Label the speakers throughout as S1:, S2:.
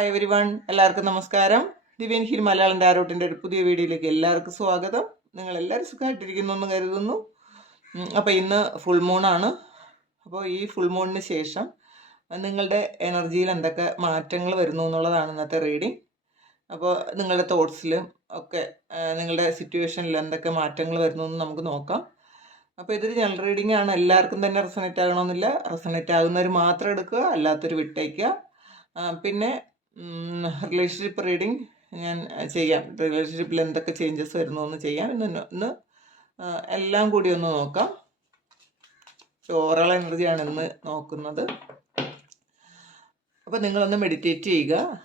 S1: Hi every one എല്ലാവർക്കും നമസ്കാരം. ദിവ്യൻ hill Malayalam ഡാരോട്ടിന്റെ ഒരു പുതിയ വീഡിയോയിലേക്ക് എല്ലാവർക്കും സ്വാഗതം. നിങ്ങൾ എല്ലാവരും സുഖമായിട്ടിരിക്കുന്നു എന്ന് കരുതുന്നു. അപ്പോൾ ഇന്ന് ഫുൾ മൂണാണ് അപ്പോൾ ഈ ഫുൾ മൂണിന് ശേഷം നിങ്ങളുടെ എനർജിയിൽ എന്തൊക്കെ മാറ്റങ്ങൾ വരുന്നു എന്നുള്ളതാണ് ഇന്നത്തെ റീഡിങ് അപ്പോൾ നിങ്ങളുടെ തോട്ട്സിലും ഒക്കെ നിങ്ങളുടെ സിറ്റുവേഷനിൽ എന്തൊക്കെ മാറ്റങ്ങൾ വരുന്നു എന്ന് നമുക്ക് നോക്കാം. അപ്പോൾ ഇതൊരു ജനറൽ റീഡിംഗ് ആണ്. എല്ലാവർക്കും തന്നെ റെസണേറ്റ് ആകണമെന്നില്ല. റെസണേറ്റ് ആകുന്നവർ മാത്രം എടുക്കുക അല്ലാത്തവർ വിട്ടേക്കുക. പിന്നെ റിലേഷൻഷിപ്പ് റീഡിങ് ഞാൻ ചെയ്യാം. റിലേഷൻഷിപ്പിൽ എന്തൊക്കെ ചേഞ്ചസ് വരുന്നു എന്ന് ചെയ്യാം. ഇന്ന് ഇന്ന് എല്ലാം കൂടി ഒന്ന് നോക്കാം. ഓവറോൾ എനർജിയാണ് ഇന്ന് നോക്കുന്നത്. അപ്പോൾ നിങ്ങളൊന്ന് മെഡിറ്റേറ്റ് ചെയ്യുക.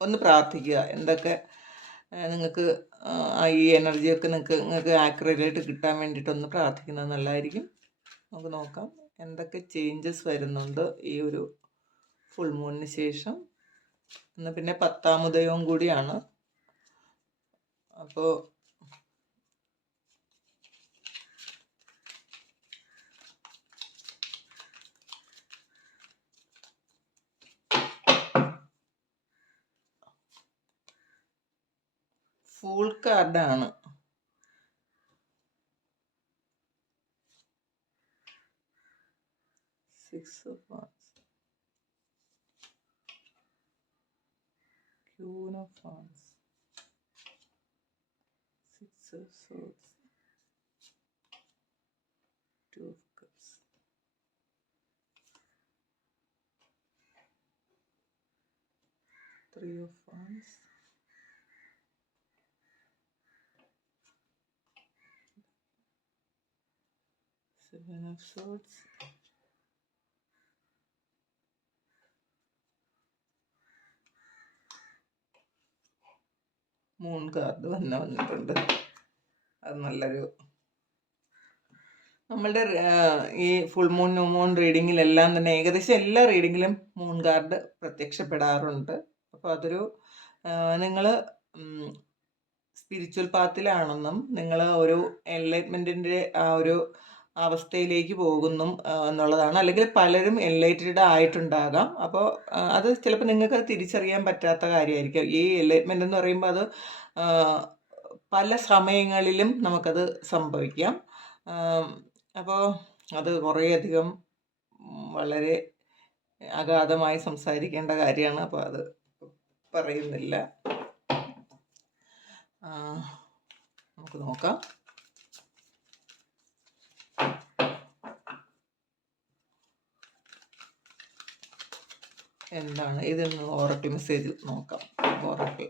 S1: ഒന്ന് പ്രാർത്ഥിക്കുക. എന്തൊക്കെ നിങ്ങൾക്ക് ഈ എനർജിയൊക്കെ നിങ്ങൾക്ക് നിങ്ങൾക്ക് ആക്യുറേറ്റ് ആയിട്ട് കിട്ടാൻ വേണ്ടിയിട്ടൊന്ന് പ്രാർത്ഥിക്കുന്നത് നല്ലതായിരിക്കും. നമുക്ക് നോക്കാം. എന്തൊക്കെ ചേഞ്ചസ് വരുന്നുണ്ട് ഈ ഒരു ഫുൾ മൂണിന് ശേഷം. ഇന്ന് പിന്നെ പത്താം ഉദയവും കൂടിയാണ്. അപ്പോൾ ഫുൾ കാർഡാണ് six of Wands, Six of Swords, Two of Cups, Three of Wands, Seven of Swords, moon card വന്ന് വന്നിട്ടുണ്ട്. അത് നല്ലൊരു നമ്മളുടെ ഈ ഫുൾ മൂൺ ന്യൂ മൂൺ റീഡിങ്ങിലെല്ലാം തന്നെ ഏകദേശം എല്ലാ റീഡിങ്ങിലും മൂൺ കാർഡ് പ്രത്യക്ഷപ്പെടാറുണ്ട്. അപ്പോൾ അതൊരു നിങ്ങൾ സ്പിരിച്വൽ പാത്തിലാണെന്നും നിങ്ങൾ ഒരു എൻലൈറ്റ്മെന്റിന്റെ ആ ഒരു അവസ്ഥയിലേക്ക് പോകുന്നു എന്നുള്ളതാണ്. അല്ലെങ്കിൽ പലരും എൻലൈറ്റഡ് ആയിട്ടുണ്ടാകാം. അപ്പോൾ അത് ചിലപ്പോൾ നിങ്ങൾക്ക് അത് തിരിച്ചറിയാൻ പറ്റാത്ത കാര്യമായിരിക്കും. ഈ എൻലൈറ്റ്മെന്റ് എന്ന് പറയുമ്പോൾ അത് പല സമയങ്ങളിലും നമുക്കത് സംഭവിക്കാം. അപ്പോൾ അത് കുറേയധികം വളരെ അഗാധമായി സംസാരിക്കേണ്ട കാര്യമാണ്. അപ്പോൾ അത് പറയുന്നില്ല. നമുക്ക് നോക്കാം. എന്താണ്? ഇതൊന്ന് ഓറക്കിൾ മെസ്സേജ് നോക്കാം. Oracle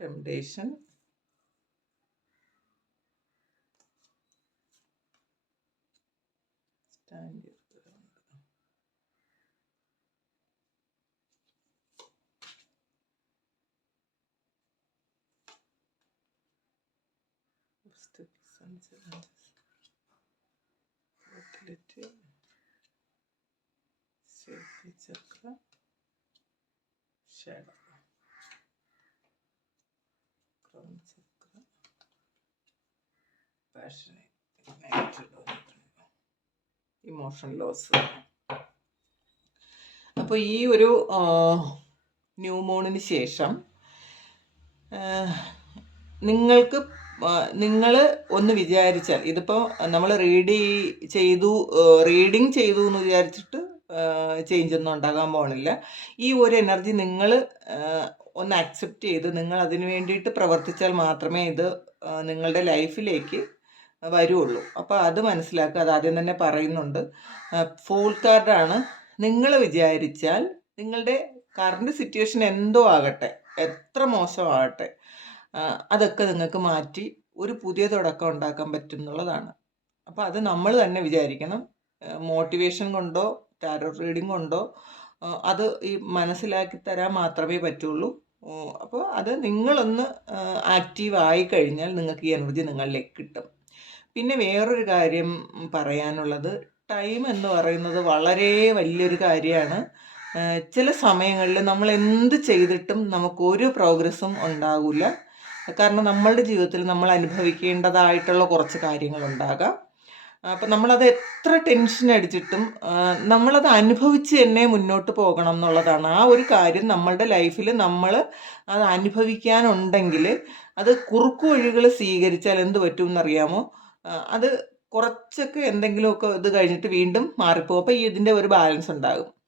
S1: temptation stand safety chakra, shadow, crown chakra, passion, emotion loss അപ്പോൾ ഈ ഒരു ന്യൂമോണിന് ശേഷം നിങ്ങൾക്ക് നിങ്ങൾ ഒന്ന് വിചാരിച്ചാൽ ഇതിപ്പോൾ നമ്മൾ റീഡ് ചെയ്തു റീഡിങ് ചെയ്തു എന്ന് വിചാരിച്ചിട്ട് ചേഞ്ച് ഒന്നും ഉണ്ടാകാൻ പോകണില്ല ഈ ഒരു എനർജി നിങ്ങൾ ഒന്ന് അക്സെപ്റ്റ് ചെയ്ത് നിങ്ങൾ അതിന് വേണ്ടിയിട്ട് പ്രവർത്തിച്ചാൽ മാത്രമേ ഇത് നിങ്ങളുടെ ലൈഫിലേക്ക് വരുള്ളൂ. അപ്പോൾ അത് മനസ്സിലാക്കുക. അത് ആദ്യം തന്നെ പറയുന്നുണ്ട്. ഫോൾ കാർഡാണ് നിങ്ങൾ വിചാരിച്ചാൽ നിങ്ങളുടെ കറണ്ട് സിറ്റുവേഷൻ എന്തോ ആകട്ടെ എത്ര മോശമാകട്ടെ അതൊക്കെ നിങ്ങൾക്ക് മാറ്റി ഒരു പുതിയ തുടക്കം ഉണ്ടാക്കാൻ പറ്റും എന്നുള്ളതാണ് അപ്പോൾ അത് നമ്മൾ തന്നെ വിചാരിക്കണം. മോട്ടിവേഷൻ കൊണ്ടോ ടാരോ റീഡിംഗ് കൊണ്ടോ അത് ഈ മനസ്സിലാക്കി തരാൻ മാത്രമേ പറ്റുള്ളൂ. അപ്പോൾ അത് നിങ്ങളൊന്ന് ആക്റ്റീവ് ആയി കഴിഞ്ഞാൽ നിങ്ങൾക്ക് ഈ എനർജി നിങ്ങളിലേക്ക് കിട്ടും. പിന്നെ വേറൊരു കാര്യം പറയാനുള്ളത്. ടൈം എന്ന് പറയുന്നത് വളരെ വലിയൊരു കാര്യമാണ്. ചില സമയങ്ങളിൽ നമ്മൾ എന്ത് ചെയ്തിട്ടും നമുക്കൊരു പ്രോഗ്രസ്സും ഉണ്ടാകില്ല കാരണം നമ്മളുടെ ജീവിതത്തിൽ നമ്മൾ അനുഭവിക്കേണ്ടതായിട്ടുള്ള കുറച്ച് കാര്യങ്ങളുണ്ടാകാം. അപ്പം നമ്മളത് എത്ര ടെൻഷൻ അടിച്ചിട്ടും നമ്മളത് അനുഭവിച്ച് തന്നെ മുന്നോട്ട് പോകണം എന്നുള്ളതാണ്. ആ ഒരു കാര്യം നമ്മളുടെ ലൈഫിൽ നമ്മൾ അത് അനുഭവിക്കാനുണ്ടെങ്കിൽ അത് കുറുക്കു വഴികൾ സ്വീകരിച്ചാൽ എന്ത് പറ്റും എന്നറിയാമോ അത് കുറച്ചൊക്കെ എന്തെങ്കിലുമൊക്കെ ഇത് കഴിഞ്ഞിട്ട് വീണ്ടും മാറിപ്പോകും. അപ്പോൾ ഇതിന്റെ ഒരു ബാലൻസ് ഉണ്ടാകും.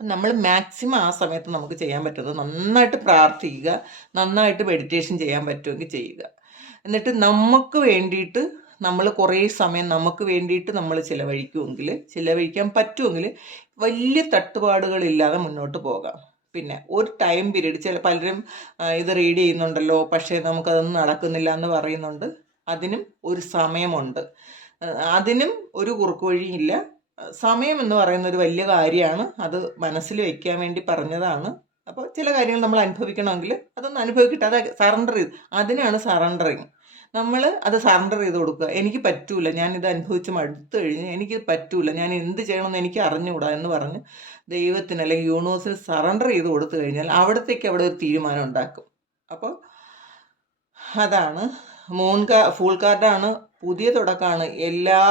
S1: നമ്മൾ മാക്സിമം ആ സമയത്ത് നമുക്ക് ചെയ്യാൻ പറ്റുന്നത് നന്നായിട്ട് പ്രാർത്ഥിക്കുക നന്നായിട്ട് മെഡിറ്റേഷൻ ചെയ്യാൻ പറ്റുമെങ്കിൽ ചെയ്യുക. എന്നിട്ട് നമുക്ക് വേണ്ടിയിട്ട് നമ്മൾ കുറേ സമയം നമുക്ക് വേണ്ടിയിട്ട് നമ്മൾ ചിലവഴിക്കുമെങ്കിൽ ചിലവഴിക്കാൻ പറ്റുമെങ്കിൽ വലിയ തട്ടുപാടുകളില്ലാതെ മുന്നോട്ട് പോകാം. പിന്നെ ഒരു ടൈം പീരീഡ് ചില പലരും ഇത് റീഡ് ചെയ്യുന്നുണ്ടല്ലോ പക്ഷേ നമുക്കതൊന്നും നടക്കുന്നില്ല എന്ന് പറയുന്നുണ്ട്. അതിനും ഒരു സമയമുണ്ട്. അതിനും ഒരു കുറുക്ക് വഴിയില്ല. സമയം എന്ന് പറയുന്ന ഒരു വലിയ കാര്യമാണ്. അത് മനസ്സിൽ വയ്ക്കാൻ വേണ്ടി പറഞ്ഞതാണ്. അപ്പോൾ ചില കാര്യങ്ങൾ നമ്മൾ അനുഭവിക്കണമെങ്കിൽ അതൊന്ന് അനുഭവിക്കട്ടെ. അത് സറണ്ടർ ചെയ്ത്. അതിനാണ് സറണ്ടറിങ് നമ്മൾ അത് സറണ്ടർ ചെയ്ത് കൊടുക്കുക. എനിക്ക് പറ്റൂല. ഞാനിത് അനുഭവിച്ച് മടുത്തു കഴിഞ്ഞ് എനിക്ക് പറ്റൂല. ഞാൻ എന്ത് ചെയ്യണമെന്ന് എനിക്ക് അറിഞ്ഞുകൂടാ എന്ന് പറഞ്ഞ് ദൈവത്തിന് അല്ലെങ്കിൽ യൂണിവേഴ്സിന് സറണ്ടർ ചെയ്ത് കൊടുത്തു കഴിഞ്ഞാൽ അവിടത്തേക്ക് അവിടെ ഒരു തീരുമാനം ഉണ്ടാക്കും. അപ്പോൾ അതാണ്. മൂൺ കാ ഫുൾ കാർഡാണ് പുതിയ തുടക്കമാണ്. എല്ലാ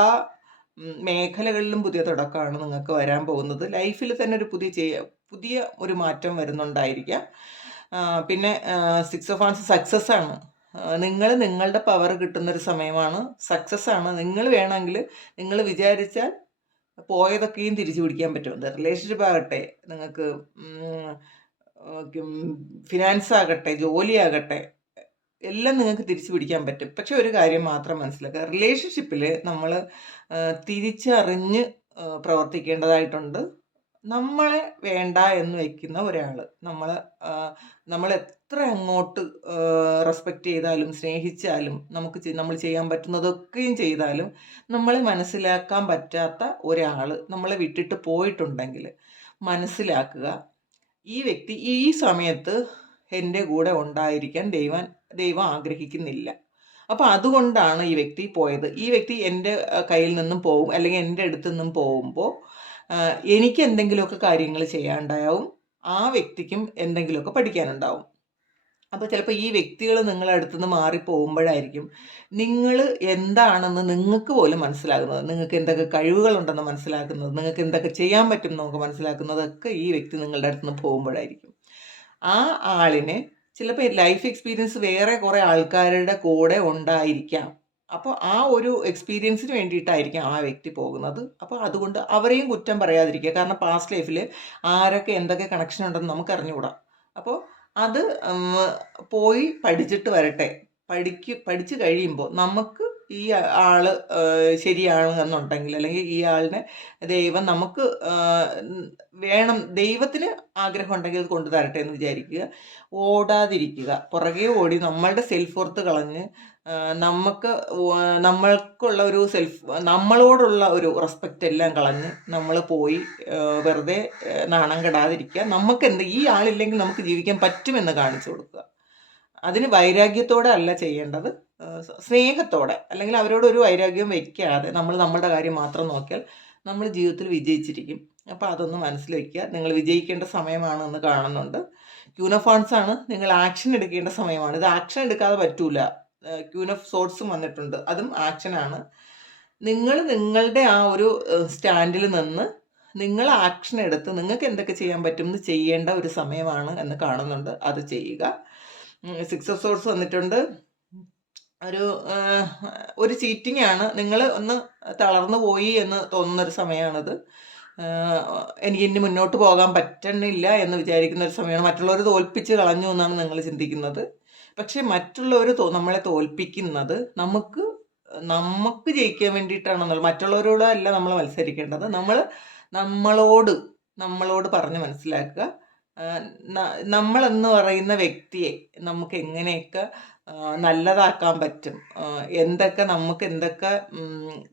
S1: മേഖലകളിലും പുതിയ തുടക്കമാണ് നിങ്ങൾക്ക് വരാൻ പോകുന്നത്. ലൈഫിൽ തന്നെ ഒരു പുതിയ പുതിയ ഒരു മാറ്റം വരുന്നുണ്ടായിരിക്കാം. പിന്നെ സിക്സ് ഓഫ് ആൻസ് സക്സസ് ആണ്. നിങ്ങൾ നിങ്ങളുടെ പവർ കിട്ടുന്ന ഒരു സമയമാണ് സക്സസ് ആണ്. നിങ്ങൾ വേണമെങ്കിൽ നിങ്ങൾ വിചാരിച്ചാൽ പോയതൊക്കെയും തിരിച്ചു പിടിക്കാൻ പറ്റും. റിലേഷൻഷിപ്പ് ആകട്ടെ നിങ്ങൾക്ക് ഫിനാൻസ് ആകട്ടെ ജോലി ആകട്ടെ എല്ലാം നിങ്ങൾക്ക് തിരിച്ചു പിടിക്കാൻ പറ്റും. പക്ഷെ ഒരു കാര്യം മാത്രം മനസ്സിലാക്കുക. റിലേഷൻഷിപ്പിൽ നമ്മൾ തിരിച്ചറിഞ്ഞ് പ്രവർത്തിക്കേണ്ടതായിട്ടുണ്ട്. നമ്മളെ വേണ്ട എന്ന് വെക്കുന്ന ഒരാൾ നമ്മൾ നമ്മൾ എത്ര അങ്ങോട്ട് റെസ്പെക്റ്റ് ചെയ്താലും സ്നേഹിച്ചാലും നമുക്ക് നമ്മൾ ചെയ്യാൻ പറ്റുന്നതൊക്കെയും ചെയ്താലും നമ്മളെ മനസ്സിലാക്കാൻ പറ്റാത്ത ഒരാൾ നമ്മളെ വിട്ടിട്ട് പോയിട്ടുണ്ടെങ്കിൽ മനസ്സിലാക്കുക. ഈ വ്യക്തി ഈ സമയത്ത് എന്റെ കൂടെ ഉണ്ടായിരിക്കാൻ ദൈവം ദൈവം ആഗ്രഹിക്കുന്നില്ല. അപ്പോൾ അതുകൊണ്ടാണ് ഈ വ്യക്തി പോയത്. ഈ വ്യക്തി എന്റെ കയ്യിൽ നിന്നും പോകും അല്ലെങ്കിൽ എന്റെ അടുത്ത് നിന്നും പോകുമ്പോൾ എനിക്ക് എന്തെങ്കിലുമൊക്കെ കാര്യങ്ങൾ ചെയ്യാണ്ടാവും ആ വ്യക്തിക്കും എന്തെങ്കിലുമൊക്കെ പഠിക്കാനുണ്ടാവും. അപ്പോൾ ചിലപ്പോൾ ഈ വ്യക്തികൾ നിങ്ങളുടെ അടുത്തുനിന്ന് മാറി പോകുമ്പോഴായിരിക്കും നിങ്ങൾ എന്താണെന്ന് നിങ്ങൾക്ക് പോലും മനസ്സിലാകുന്നത്. നിങ്ങൾക്ക് എന്തൊക്കെ കഴിവുകളുണ്ടെന്ന് മനസ്സിലാക്കുന്നത്. നിങ്ങൾക്ക് എന്തൊക്കെ ചെയ്യാൻ പറ്റും നമുക്ക് മനസ്സിലാക്കുന്നതൊക്കെ ഈ വ്യക്തി നിങ്ങളുടെ അടുത്തുനിന്ന് പോകുമ്പോഴായിരിക്കും. ആ ആളിന് ചിലപ്പോൾ ലൈഫ് എക്സ്പീരിയൻസ് വേറെ കുറേ ആൾക്കാരുടെ കൂടെ ഉണ്ടായിരിക്കാം. അപ്പോൾ ആ ഒരു എക്സ്പീരിയൻസിന് വേണ്ടിയിട്ടായിരിക്കും ആ വ്യക്തി പോകുന്നത്. അപ്പോൾ അതുകൊണ്ട് അവരെയും കുറ്റം പറയാതിരിക്കുക. കാരണം പാസ്റ്റ് ലൈഫിൽ ആരൊക്കെ എന്തൊക്കെ കണക്ഷൻ ഉണ്ടെന്ന് നമുക്ക് അറിഞ്ഞുകൂടാ. അപ്പോൾ അത് പോയി പഠിച്ചിട്ട് വരട്ടെ. പഠിക്ക് പഠിച്ചു കഴിയുമ്പോൾ നമുക്ക് ഈ ആൾ ശരിയാണ് എന്നുണ്ടെങ്കിൽ അല്ലെങ്കിൽ ഈ ആളിനെ ദൈവം നമുക്ക് വേണം ദൈവത്തിന് ആഗ്രഹം ഉണ്ടെങ്കിൽ അത് കൊണ്ടു തരട്ടെ എന്ന് വിചാരിക്കുക. ഓടാതിരിക്കുക. പുറകെ ഓടി നമ്മളുടെ സെൽഫ് വർത്ത് കളഞ്ഞ് നമുക്ക് നമ്മൾക്കുള്ള ഒരു സെൽഫ് നമ്മളോടുള്ള ഒരു റെസ്പെക്റ്റ് എല്ലാം കളഞ്ഞ് നമ്മൾ പോയി വെറുതെ നാണം കെടാതിരിക്കുക. നമുക്ക് എന്ത് ഈ ആളില്ലെങ്കിൽ നമുക്ക് ജീവിക്കാൻ പറ്റുമെന്ന് കാണിച്ചു കൊടുക്കുക. അതിന് വൈരാഗ്യത്തോടെ അല്ല ചെയ്യേണ്ടത്. സ്നേഹത്തോടെ അല്ലെങ്കിൽ അവരോട് ഒരു വൈരാഗ്യം വയ്ക്കാതെ നമ്മൾ നമ്മളുടെ കാര്യം മാത്രം നോക്കിയാൽ നമ്മൾ ജീവിതത്തിൽ വിജയിച്ചിരിക്കും. അപ്പോൾ അതൊന്ന് മനസ്സിൽ വയ്ക്കുക. നിങ്ങൾ വിജയിക്കേണ്ട സമയമാണെന്ന് കാണുന്നുണ്ട്. ക്യൂനഫോൺസ് ആണ്. നിങ്ങൾ ആക്ഷൻ എടുക്കേണ്ട സമയമാണ്. ഇത് ആക്ഷൻ എടുക്കാതെ പറ്റൂല. ക്യൂനഫ് സോർട്സും വന്നിട്ടുണ്ട്. അതും ആക്ഷനാണ് നിങ്ങൾ നിങ്ങളുടെ ആ ഒരു സ്റ്റാൻഡിൽ നിന്ന് നിങ്ങൾ ആക്ഷൻ എടുത്ത് നിങ്ങൾക്ക് എന്തൊക്കെ ചെയ്യാൻ പറ്റും എന്ന് ചെയ്യേണ്ട ഒരു സമയമാണ് എന്ന് കാണുന്നുണ്ട്. അത് ചെയ്യുക. സിക്സ് ഓഫ് സോർട്സ് വന്നിട്ടുണ്ട്. ഒരു ഒരു ചീറ്റിംഗ് ആണ് നിങ്ങൾ ഒന്ന് തളർന്നു പോയി എന്ന് തോന്നുന്ന ഒരു സമയമാണിത് എനിക്ക് ഇനി മുന്നോട്ട് പോകാൻ പറ്റണില്ല എന്ന് വിചാരിക്കുന്ന ഒരു സമയമാണ്. മറ്റുള്ളവർ തോൽപ്പിച്ച് കളഞ്ഞു എന്നാണ് നിങ്ങൾ ചിന്തിക്കുന്നത്. പക്ഷേ മറ്റുള്ളവർ നമ്മളെ തോൽപ്പിക്കുന്നത് നമുക്ക് നമുക്ക് ജയിക്കാൻ വേണ്ടിയിട്ടാണെന്നുള്ളത്. മറ്റുള്ളവരോട് അല്ല നമ്മൾ മത്സരിക്കേണ്ടത്. നമ്മൾ നമ്മളോട് നമ്മളോട് പറഞ്ഞ് മനസ്സിലാക്കുക. നമ്മളെന്ന് പറയുന്ന വ്യക്തിയെ നമുക്ക് എങ്ങനെയൊക്കെ നല്ലതാക്കാൻ പറ്റും. എന്തൊക്കെ നമുക്ക് എന്തൊക്കെ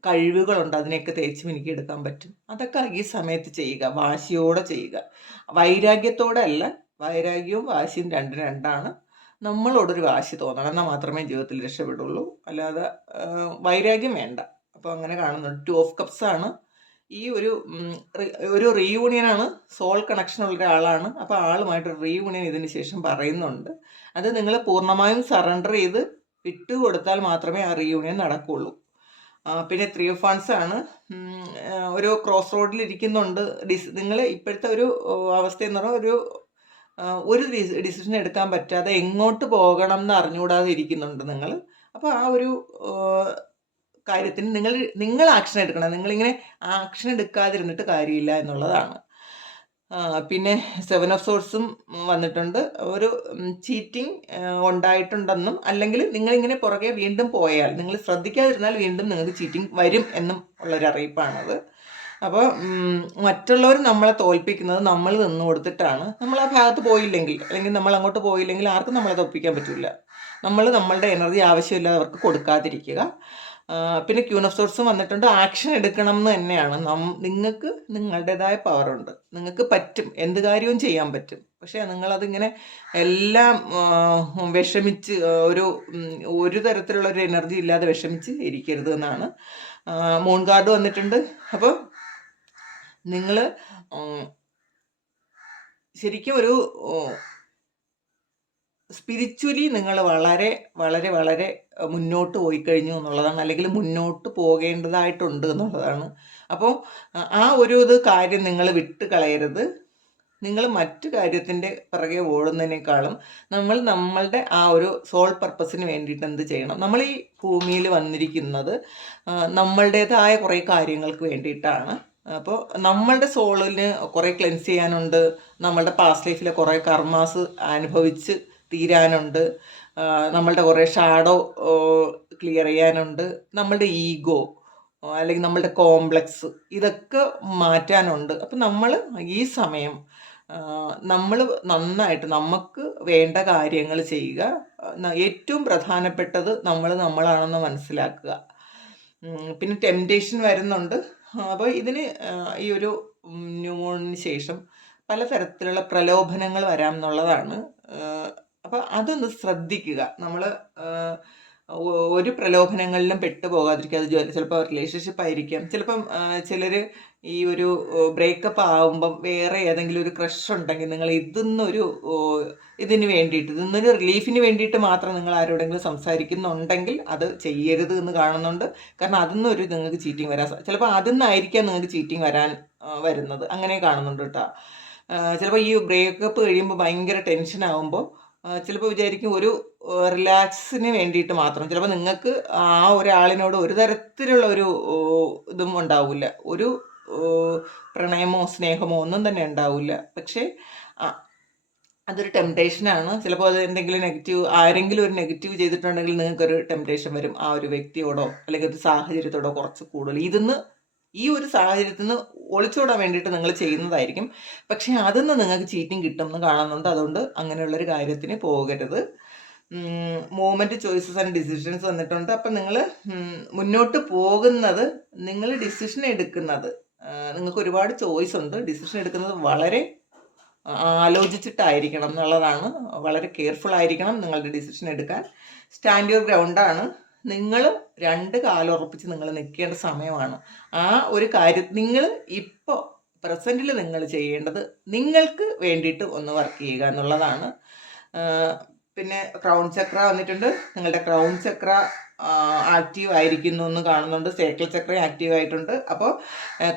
S1: കഴിവുകളുണ്ട് അതിനെയൊക്കെ തേച്ച് മിനുക്കി എടുക്കാൻ പറ്റും. അതൊക്കെ ഈ സമയത്ത് ചെയ്യുക വാശിയോടെ ചെയ്യുക. വൈരാഗ്യത്തോടെ അല്ല വൈരാഗ്യവും വാശിയും രണ്ട് രണ്ടാണ്. നമ്മളോടൊരു വാശി തോന്നണം. എന്നാൽ മാത്രമേ ജീവിതത്തിൽ രക്ഷപ്പെടുള്ളൂ. അല്ലാതെ വൈരാഗ്യം വേണ്ട. അപ്പോൾ അങ്ങനെ കാണുന്നുണ്ട്. ടു ഓഫ് കപ്സ് ആണ്. ഈ ഒരു ഒരു റീയൂണിയനാണ് സോൾ കണക്ഷൻ ഉള്ള ഒരാളാണ്. അപ്പോൾ ആളുമായിട്ട് റീയൂണിയൻ ഇതിന് ശേഷം പറയുന്നുണ്ട്. അത് നിങ്ങൾ പൂർണമായും സറണ്ടർ ചെയ്ത് വിട്ടുകൊടുത്താൽ മാത്രമേ ആ റീയൂണിയൻ നടക്കുകയുള്ളൂ പിന്നെ ത്രീ ഓഫ് ഫാൻസ് ആണ്. ഒരു ക്രോസ് റോഡിൽ ഇരിക്കുന്നുണ്ട്. ഡിസ് നിങ്ങൾ ഇപ്പോഴത്തെ ഒരു അവസ്ഥ എന്ന് പറഞ്ഞാൽ ഒരു ഒരു ഡിസിഷൻ എടുക്കാൻ പറ്റാതെ എങ്ങോട്ട് പോകണം എന്ന് അറിഞ്ഞുകൂടാതെ ഇരിക്കുന്നുണ്ട് നിങ്ങൾ അപ്പോൾ ആ ഒരു കാര്യത്തിന് നിങ്ങൾ നിങ്ങൾ ആക്ഷൻ എടുക്കണം. നിങ്ങളിങ്ങനെ ആക്ഷൻ എടുക്കാതിരുന്നിട്ട് കാര്യമില്ല എന്നുള്ളതാണ്. പിന്നെ സെവൻ ഓഫ് സോഴ്സും വന്നിട്ടുണ്ട്. ഒരു ചീറ്റിംഗ് ഉണ്ടായിട്ടുണ്ടെന്നും അല്ലെങ്കിൽ നിങ്ങളിങ്ങനെ പുറകെ വീണ്ടും പോയാൽ നിങ്ങൾ ശ്രദ്ധിക്കാതിരുന്നാൽ വീണ്ടും നിങ്ങൾക്ക് ചീറ്റിംഗ് വരും എന്നും ഉള്ളൊരു അറിയിപ്പാണത്. അപ്പോൾ മറ്റുള്ളവർ നമ്മളെ തോൽപ്പിക്കുന്നത് നമ്മൾ നിന്ന് കൊടുത്തിട്ടാണ്. നമ്മൾ ആ ഭാഗത്ത് പോയില്ലെങ്കിൽ അല്ലെങ്കിൽ നമ്മൾ അങ്ങോട്ട് പോയില്ലെങ്കിൽ ആർക്കും നമ്മളെ തോൽപ്പിക്കാൻ പറ്റില്ല നമ്മൾ നമ്മളുടെ എനർജി ആവശ്യമില്ലാതെ അവർക്ക് കൊടുക്കാതിരിക്കുക. പിന്നെ ക്യൂൺ ഓഫ് സോർട്സും വന്നിട്ടുണ്ട്. ആക്ഷൻ എടുക്കണം എന്ന് തന്നെയാണ്. നം നിങ്ങൾക്ക് നിങ്ങളുടേതായ പവറുണ്ട് നിങ്ങൾക്ക് പറ്റും. എന്ത് കാര്യവും ചെയ്യാൻ പറ്റും. പക്ഷേ നിങ്ങളതിങ്ങനെ എല്ലാം വിഷമിച്ച് ഒരു ഒരു തരത്തിലുള്ള ഒരു എനർജി ഇല്ലാതെ വിഷമിച്ച് ഇരിക്കരുത് എന്നാണ്. മൂൺ കാർഡ് വന്നിട്ടുണ്ട്. അപ്പോൾ നിങ്ങൾ ശരിക്കും ഒരു സ്പിരിച്വലി നിങ്ങൾ വളരെ വളരെ വളരെ മുന്നോട്ട് പോയി കഴിഞ്ഞു എന്നുള്ളതാണ്. അല്ലെങ്കിൽ മുന്നോട്ട് പോകേണ്ടതായിട്ടുണ്ട് എന്നുള്ളതാണ്. അപ്പോൾ ആ ഒരു ഇത് കാര്യം നിങ്ങൾ വിട്ട് കളയരുത്. നിങ്ങൾ മറ്റു കാര്യത്തിന്റെ പിറകെ ഓടുന്നതിനേക്കാളും നമ്മൾ നമ്മളുടെ ആ ഒരു സോൾ പർപ്പസിന് വേണ്ടിയിട്ട് എന്ത് ചെയ്യണം? നമ്മൾ ഈ ഭൂമിയിൽ വന്നിരിക്കുന്നത് നമ്മളുടേതായ കുറേ കാര്യങ്ങൾക്ക് വേണ്ടിയിട്ടാണ്. അപ്പോൾ നമ്മളുടെ സോളിന് കുറേ ക്ലെൻസ് ചെയ്യാനുണ്ട്. നമ്മളുടെ പാസ്റ്റ് ലൈഫിലെ കുറേ കർമാസ് അനുഭവിച്ച് തീരാനുണ്ട്. നമ്മളുടെ കുറേ ഷാഡോ ക്ലിയർ ചെയ്യാനുണ്ട്. നമ്മളുടെ ഈഗോ അല്ലെങ്കിൽ നമ്മളുടെ കോംപ്ലക്സ് ഇതൊക്കെ മാറ്റാനുണ്ട്. അപ്പം നമ്മൾ ഈ സമയം നമ്മൾ നന്നായിട്ട് നമുക്ക് വേണ്ട കാര്യങ്ങൾ ചെയ്യുക. ഏറ്റവും പ്രധാനപ്പെട്ടത് നമ്മൾ നമ്മളാണെന്ന് മനസ്സിലാക്കുക. പിന്നെ ടെംപ്റ്റേഷൻ വരുന്നുണ്ട്. അപ്പോൾ ഇതിന് ഈ ഒരു ന്യൂമോണിന് ശേഷം പലതരത്തിലുള്ള പ്രലോഭനങ്ങൾ വരാം എന്നുള്ളതാണ് അപ്പോൾ അതൊന്ന് ശ്രദ്ധിക്കുക. നമ്മൾ ഒരു പ്രലോഭനങ്ങളിലും പെട്ടു പോകാതിരിക്കുക. അത് ചിലപ്പോൾ റിലേഷൻഷിപ്പ് ആയിരിക്കാം. ചിലപ്പം ചിലർ ഈ ഒരു ബ്രേക്കപ്പ് ആകുമ്പം വേറെ ഏതെങ്കിലും ഒരു ക്രഷ് ഉണ്ടെങ്കിൽ നിങ്ങൾ ഇതിന്നൊരു ഇതിന് വേണ്ടിയിട്ട് ഇതിന്നൊരു റിലീഫിന് വേണ്ടിയിട്ട് മാത്രം നിങ്ങൾ ആരോടെങ്കിലും സംസാരിക്കുന്നുണ്ടെങ്കിൽ അത് ചെയ്യരുത് എന്ന് കാണുന്നുണ്ട്. കാരണം അതിൽ ഒരു നിങ്ങൾക്ക് ചീറ്റിംഗ് വരാൻ ചിലപ്പോൾ അതിൽ നിന്നായിരിക്കാം നിങ്ങൾക്ക് ചീറ്റിംഗ് വരാൻ വരുന്നത്. അങ്ങനെ കാണുന്നുണ്ട് കേട്ടോ. ചിലപ്പോൾ ഈ ബ്രേക്കപ്പ് കഴിയുമ്പോൾ ഭയങ്കര ടെൻഷൻ ആകുമ്പോൾ ചിലപ്പോൾ വിചാരിക്കും ഒരു റിലാക്സിന് വേണ്ടിയിട്ട് മാത്രം. ചിലപ്പോൾ നിങ്ങൾക്ക് ആ ഒരാളിനോട് ഒരു തരത്തിലുള്ള ഒരു ഇതും ഉണ്ടാവില്ല ഒരു പ്രണയമോ സ്നേഹമോ ഒന്നും തന്നെ ഉണ്ടാവില്ല പക്ഷേ അതൊരു ടെംപ്ടേഷനാണ് ചിലപ്പോൾ അത് എന്തെങ്കിലും നെഗറ്റീവ് ആരെങ്കിലും ഒരു നെഗറ്റീവ് ചെയ്തിട്ടുണ്ടെങ്കിൽ നിങ്ങൾക്കൊരു ടെംപ്ടേഷൻ വരും. ആ ഒരു വ്യക്തിയോടോ അല്ലെങ്കിൽ ഒരു സാഹചര്യത്തോടോ കുറച്ച് കൂടുതൽ. ഇതിന്ന് ഈ ഒരു സാഹചര്യത്തിൽ നിന്ന് ഒളിച്ചോടാൻ വേണ്ടിയിട്ട് നിങ്ങൾ ചെയ്യുന്നതായിരിക്കും. പക്ഷേ അതിൽ നിങ്ങൾക്ക് ചീറ്റിംഗ് കിട്ടും എന്ന് കാണുന്നുണ്ട്. അതുകൊണ്ട് അങ്ങനെയുള്ളൊരു കാര്യത്തിന് പോകരുത്. മൂവ്മെന്റ് ചോയ്സസ് ആൻഡ് ഡിസിഷൻസ് വന്നിട്ടുണ്ട്. അപ്പം നിങ്ങൾ മുന്നോട്ട് പോകുന്നത് നിങ്ങൾ ഡിസിഷൻ എടുക്കുന്നത് നിങ്ങൾക്ക് ഒരുപാട് ചോയ്സ് ഉണ്ട്. ഡിസിഷൻ എടുക്കുന്നത് വളരെ ആലോചിച്ചിട്ടായിരിക്കണം എന്നുള്ളതാണ്. വളരെ കെയർഫുൾ ആയിരിക്കണം നിങ്ങളുടെ ഡിസിഷൻ എടുക്കാൻ. സ്റ്റാൻഡ് യുവർ ഗ്രൗണ്ടാണ് നിങ്ങൾ രണ്ട് കാലുറപ്പിച്ച് നിങ്ങൾ നിൽക്കേണ്ട സമയമാണ്. ആ ഒരു കാര്യം നിങ്ങൾ ഇപ്പോൾ പ്രസന്റിൽ നിങ്ങൾ ചെയ്യേണ്ടത് നിങ്ങൾക്ക് വേണ്ടിയിട്ട് ഒന്ന് വർക്ക് ചെയ്യുക എന്നുള്ളതാണ്. പിന്നെ ക്രൗൺ ചക്ര വന്നിട്ടുണ്ട്. നിങ്ങളുടെ ക്രൗൺ ചക്ര ആക്റ്റീവ് ആയിരിക്കുന്നു എന്ന് കാണുന്നുണ്ട്. സേക്കിൾ ചക്ര ആക്റ്റീവ് ആയിട്ടുണ്ട്. അപ്പോൾ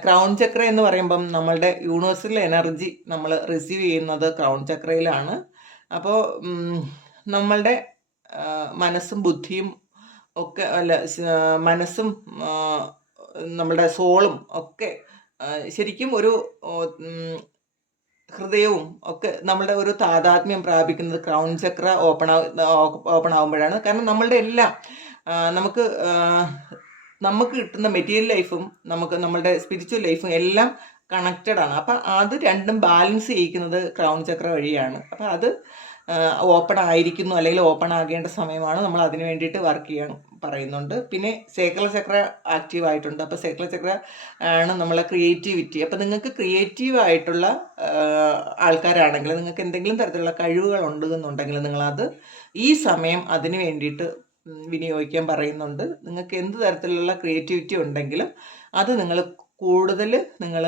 S1: ക്രൗൺ ചക്ര എന്ന് പറയുമ്പം നമ്മളുടെ യൂണിവേഴ്സൽ എനർജി നമ്മൾ റിസീവ് ചെയ്യുന്നത് ക്രൗൺ ചക്രയിലാണ് അപ്പോൾ നമ്മളുടെ മനസ്സും ബുദ്ധിയും ഒക്കെ അല്ല മനസ്സും നമ്മുടെ സോളും ഒക്കെ ശരിക്കും ഒരു ഹൃദയവും ഒക്കെ നമ്മുടെ ഒരു താതാത്മ്യം പ്രാപിക്കുന്നത് ക്രൗൺ ചക്ര ഓപ്പൺ ഓപ്പൺ ആകുമ്പോഴാണ് കാരണം നമ്മളുടെ എല്ലാം നമുക്ക് നമുക്ക് കിട്ടുന്ന മെറ്റീരിയൽ ലൈഫും നമുക്ക് നമ്മളുടെ സ്പിരിച്വൽ ലൈഫും എല്ലാം കണക്റ്റഡ് ആണ്. അപ്പം അത് രണ്ടും ബാലൻസ് ചെയ്യിക്കുന്നത് ക്രൗൺ ചക്ര വഴിയാണ്. അപ്പം അത് ഓപ്പൺ ആയിരിക്കുന്നു അല്ലെങ്കിൽ ഓപ്പൺ ആകേണ്ട സമയമാണ് നമ്മൾ അതിന് വേണ്ടിയിട്ട് വർക്ക് ചെയ്യാൻ പറയുന്നുണ്ട്. പിന്നെ സേക്രൽ ചക്ര ആക്റ്റീവ് ആയിട്ടുണ്ട്. അപ്പോൾ സേക്രൽ ചക്ര ആണ് നമ്മളെ ക്രിയേറ്റിവിറ്റി അപ്പം നിങ്ങൾക്ക് ക്രിയേറ്റീവ് ആയിട്ടുള്ള ആൾക്കാരാണെങ്കിൽ നിങ്ങൾക്ക് എന്തെങ്കിലും തരത്തിലുള്ള കഴിവുകൾ ഉണ്ട് എന്നുണ്ടെങ്കിൽ നിങ്ങളത് ഈ സമയം അതിന് വേണ്ടിയിട്ട് വിനിയോഗിക്കാൻ പറയുന്നുണ്ട്. നിങ്ങൾക്ക് എന്ത് തരത്തിലുള്ള ക്രിയേറ്റിവിറ്റി ഉണ്ടെങ്കിലും അത് നിങ്ങൾ കൂടുതൽ നിങ്ങൾ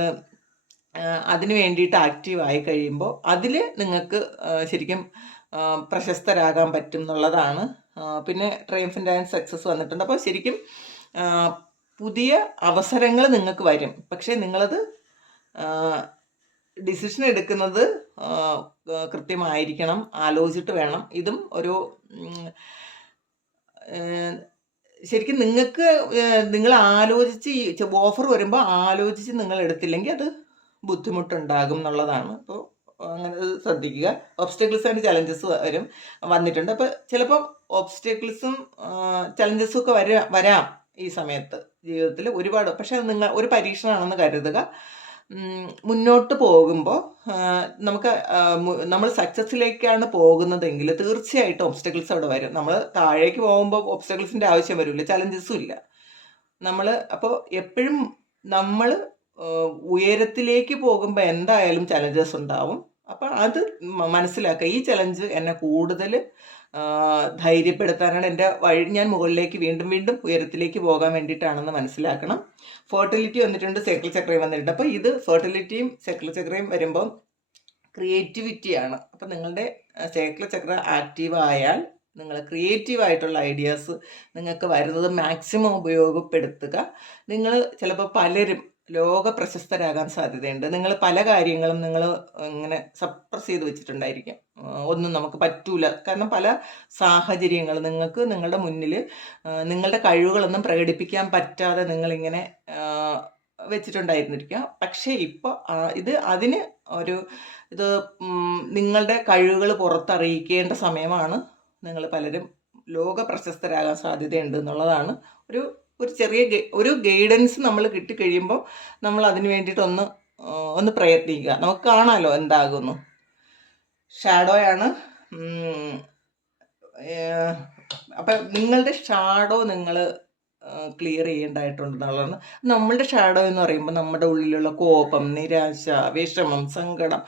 S1: അതിന് വേണ്ടിയിട്ട് ആക്റ്റീവ് ആയി കഴിയുമ്പോൾ അതിൽ നിങ്ങൾക്ക് ശരിക്കും പ്രശസ്തരാകാൻ പറ്റും എന്നുള്ളതാണ്. പിന്നെ ട്രയംഫിന്റെ ആൻഡ് സക്സസ് വന്നിട്ടുണ്ട്. അപ്പോൾ ശരിക്കും പുതിയ അവസരങ്ങൾ നിങ്ങൾക്ക് വരും. പക്ഷേ നിങ്ങളത് ഡിസിഷൻ എടുക്കുന്നത് കൃത്യമായിരിക്കണം ആലോചിച്ചിട്ട് വേണം. ഇതും ഒരു ശരിക്കും നിങ്ങൾക്ക് നിങ്ങൾ ആലോചിച്ച് ഓഫർ വരുമ്പോൾ ആലോചിച്ച് നിങ്ങൾ എടുത്തില്ലെങ്കിൽ അത് ബുദ്ധിമുട്ടുണ്ടാകും എന്നുള്ളതാണ്. അപ്പോൾ അങ്ങനെ ശ്രദ്ധിക്കുക. ഒബ്സ്റ്റക്കിൾസ് ആൻഡ് ചലഞ്ചസ് വരും വന്നിട്ടുണ്ട്. അപ്പോൾ ചിലപ്പം ഒബ്സ്റ്റക്കിൾസും ചലഞ്ചസും ഒക്കെ വരാ വരാം ഈ സമയത്ത് ജീവിതത്തിൽ ഒരുപാട്. പക്ഷെ നിങ്ങൾ ഒരു പരീക്ഷണമാണെന്ന് കരുതുക. മുന്നോട്ട് പോകുമ്പോൾ നമുക്ക് നമ്മൾ സക്സസ്സിലേക്കാണ് പോകുന്നതെങ്കിൽ തീർച്ചയായിട്ടും ഒബ്സ്റ്റക്കിൾസ് അവിടെ വരും. നമ്മൾ താഴേക്ക് പോകുമ്പോൾ ഒബ്സ്റ്റക്കിൾസിന്റെ ആവശ്യം വരില്ല ചലഞ്ചസും ഇല്ല. നമ്മൾ അപ്പോൾ എപ്പോഴും നമ്മൾ ഉയരത്തിലേക്ക് പോകുമ്പോൾ എന്തായാലും ചലഞ്ചസ് ഉണ്ടാവും. അപ്പം അത് മനസ്സിലാക്കുക. ഈ ചലഞ്ച് എന്നെ കൂടുതൽ ധൈര്യപ്പെടുത്താനാണ് എന്റെ വഴി. ഞാൻ മുകളിലേക്ക് വീണ്ടും വീണ്ടും ഉയരത്തിലേക്ക് പോകാൻ വേണ്ടിയിട്ടാണെന്ന് മനസ്സിലാക്കണം. ഫെർട്ടിലിറ്റി വന്നിട്ടുണ്ട് സൈക്കിൾ ചക്രയും വന്നിട്ടുണ്ട്. അപ്പോൾ ഇത് ഫെർട്ടിലിറ്റിയും സൈക്കിൾ ചക്രയും വരുമ്പോൾ ക്രിയേറ്റിവിറ്റിയാണ് അപ്പം നിങ്ങളുടെ സൈക്കിൾ ചക്ര ആക്റ്റീവ് ആയാൽ നിങ്ങൾ ക്രിയേറ്റീവ് ആയിട്ടുള്ള ഐഡിയാസ് നിങ്ങൾക്ക് വരുന്നത് മാക്സിമം ഉപയോഗപ്പെടുത്തുക. നിങ്ങൾ ചിലപ്പോൾ പലരും ലോക പ്രശസ്തരാകാൻ സാധ്യതയുണ്ട്. നിങ്ങൾ പല കാര്യങ്ങളും നിങ്ങൾ ഇങ്ങനെ സപ്രസ് ചെയ്ത് വെച്ചിട്ടുണ്ടായിരിക്കും. ഒന്നും നമുക്ക് പറ്റൂല. കാരണം പല സാഹചര്യങ്ങൾ നിങ്ങൾക്ക് നിങ്ങളുടെ മുന്നിൽ നിങ്ങളുടെ കഴിവുകളൊന്നും പ്രകടിപ്പിക്കാൻ പറ്റാതെ നിങ്ങളിങ്ങനെ വെച്ചിട്ടുണ്ടായിരുന്നിരിക്കുക വെച്ചിട്ടുണ്ടായിരുന്നിരിക്കാം. പക്ഷേ ഇപ്പോൾ ഇത് അതിന് ഒരു ഇത് നിങ്ങളുടെ കഴിവുകൾ പുറത്തറിയിക്കേണ്ട സമയമാണ്. നിങ്ങൾ പലരും ലോക പ്രശസ്തരാകാൻ സാധ്യതയുണ്ട് എന്നുള്ളതാണ് ഒരു ഒരു ചെറിയ ഒരു ഗൈഡൻസ് നമ്മൾ കിട്ടിക്കഴിയുമ്പോൾ നമ്മൾ അതിന് വേണ്ടിയിട്ടൊന്ന് ഒന്ന് പ്രയത്നിക്കുക. നമുക്ക് കാണാമല്ലോ എന്താകുന്നു. ഷാഡോയാണ് അപ്പം നിങ്ങളുടെ ഷാഡോ നിങ്ങൾ ക്ലിയർ ചെയ്യേണ്ടതായിട്ടുണ്ടെന്നുള്ളതാണ് നമ്മളുടെ ഷാഡോ എന്ന് പറയുമ്പോൾ നമ്മുടെ ഉള്ളിലുള്ള കോപം നിരാശ വിഷമം സങ്കടം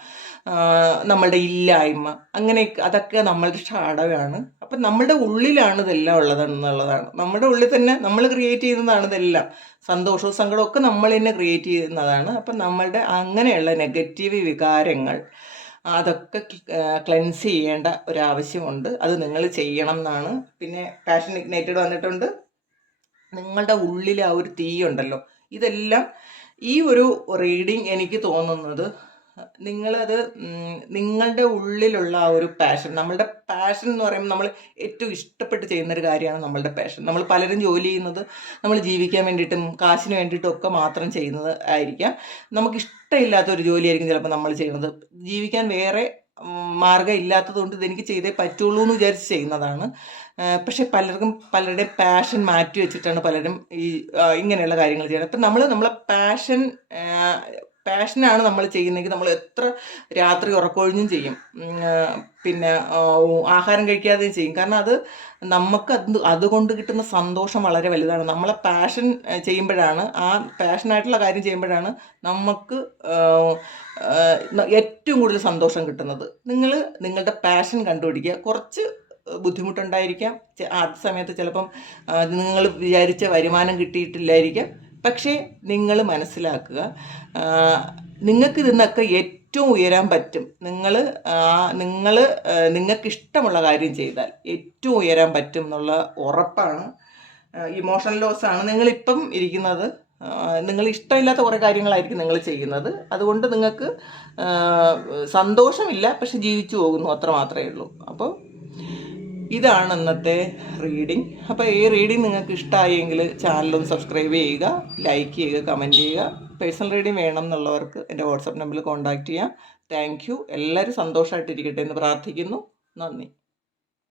S1: നമ്മളുടെ ഇല്ലായ്മ അങ്ങനെ അതൊക്കെ നമ്മളുടെ ഷാഡോയാണ്. അപ്പം നമ്മുടെ ഉള്ളിലാണ് ഇതെല്ലാം ഉള്ളതെന്നുള്ളതാണ്. നമ്മുടെ ഉള്ളിൽ തന്നെ നമ്മൾ ക്രിയേറ്റ് ചെയ്യുന്നതാണ് ഇതെല്ലാം. സന്തോഷവും സങ്കടവും ഒക്കെ നമ്മൾ തന്നെ ക്രിയേറ്റ് ചെയ്യുന്നതാണ്. അപ്പം നമ്മളുടെ അങ്ങനെയുള്ള നെഗറ്റീവ് വികാരങ്ങൾ അതൊക്കെ ക്ലെൻസ് ചെയ്യേണ്ട ഒരാവശ്യമുണ്ട്. അത് നിങ്ങൾ ചെയ്യണം എന്നാണ് പിന്നെ പാഷൻ ഇഗ്നൈറ്റഡ് വന്നിട്ടുണ്ട്. നിങ്ങളുടെ ഉള്ളിൽ ആ ഒരു തീയുണ്ടല്ലോ ഇതെല്ലാം ഈ ഒരു റീഡിങ് എനിക്ക് തോന്നുന്നത് നിങ്ങളത് നിങ്ങളുടെ ഉള്ളിലുള്ള ആ ഒരു പാഷൻ നമ്മളുടെ പാഷൻ എന്ന് പറയുമ്പോൾ നമ്മൾ ഏറ്റവും ഇഷ്ടപ്പെട്ട് ചെയ്യുന്ന ഒരു കാര്യമാണ് നമ്മളുടെ പാഷൻ നമ്മൾ പലരും ജോലി ചെയ്യുന്നത് നമ്മൾ ജീവിക്കാൻ വേണ്ടിയിട്ടും കാശിന് വേണ്ടിയിട്ടും ഒക്കെ മാത്രം ചെയ്യുന്നത് ആയിരിക്കാം. നമുക്ക് ഇഷ്ടമില്ലാത്ത ഒരു ജോലിയായിരിക്കും ചിലപ്പോൾ നമ്മൾ ചെയ്യുന്നത്. ജീവിക്കാൻ വേറെ മാർഗം ഇല്ലാത്തത് കൊണ്ട് ഇതെനിക്ക് ചെയ്തേ പറ്റുള്ളൂ എന്ന് വിചാരിച്ച് ചെയ്യുന്നതാണ്. പക്ഷെ പലർക്കും പലരുടെ പാഷൻ മാറ്റി വെച്ചിട്ടാണ് പലരും ഈ ഇങ്ങനെയുള്ള കാര്യങ്ങൾ ചെയ്യുന്നത്. അപ്പം നമ്മൾ നമ്മളെ പാഷൻ പാഷനാണ് നമ്മൾ ചെയ്യുന്നതെങ്കിൽ നമ്മൾ എത്ര രാത്രി ഉറക്കൊഴിഞ്ഞും ചെയ്യും. പിന്നെ ആഹാരം കഴിക്കാതെയും ചെയ്യും. കാരണം അത് നമുക്ക് അത് അതുകൊണ്ട് കിട്ടുന്ന സന്തോഷം വളരെ വലുതാണ്. നമ്മളെ പാഷൻ ചെയ്യുമ്പോഴാണ് ആ പാഷനായിട്ടുള്ള കാര്യം ചെയ്യുമ്പോഴാണ് നമുക്ക് ഏറ്റവും കൂടുതൽ സന്തോഷം കിട്ടുന്നത്. നിങ്ങൾ നിങ്ങളുടെ പാഷൻ കണ്ടുപിടിക്കുക. കുറച്ച് ബുദ്ധിമുട്ടുണ്ടായിരിക്കാം. ആ സമയത്ത് ചിലപ്പം നിങ്ങൾ വിചാരിച്ച വരുമാനം കിട്ടിയിട്ടില്ലായിരിക്കാം. പക്ഷേ നിങ്ങൾ മനസ്സിലാക്കുക നിങ്ങൾക്ക് ഇതിന്നൊക്കെ ഏറ്റവും ഉയരാൻ പറ്റും. നിങ്ങൾ നിങ്ങൾ നിങ്ങൾക്ക് ഇഷ്ടമുള്ള കാര്യം ചെയ്താൽ ഏറ്റവും ഉയരാൻ പറ്റും എന്നുള്ള ഉറപ്പാണ്. ഇമോഷണൽ ലോസ് ആണ് നിങ്ങളിപ്പം ഇരിക്കുന്നത്. നിങ്ങൾ ഇഷ്ടമില്ലാത്ത കുറേ കാര്യങ്ങളായിരിക്കും നിങ്ങൾ ചെയ്യുന്നത്. അതുകൊണ്ട് നിങ്ങൾക്ക് സന്തോഷമില്ല പക്ഷെ ജീവിച്ചു പോകുന്നു അത്ര മാത്രമേ ഉള്ളൂ. അപ്പോൾ ഇതാണ് ഇന്നത്തെ റീഡിംഗ് അപ്പോൾ ഈ റീഡിംഗ് നിങ്ങൾക്ക് ഇഷ്ടമായെങ്കിൽ ചാനലൊന്ന് സബ്സ്ക്രൈബ് ചെയ്യുക ലൈക്ക് ചെയ്യുക കമന്റ് ചെയ്യുക. പേഴ്സണൽ റീഡിംഗ് വേണം എന്നുള്ളവർക്ക് എന്റെ വാട്സപ്പ് നമ്പറിൽ കോൺടാക്റ്റ് ചെയ്യാം. താങ്ക് യു എല്ലാവരും സന്തോഷമായിട്ടിരിക്കട്ടെ എന്ന് പ്രാർത്ഥിക്കുന്നു. നന്ദി.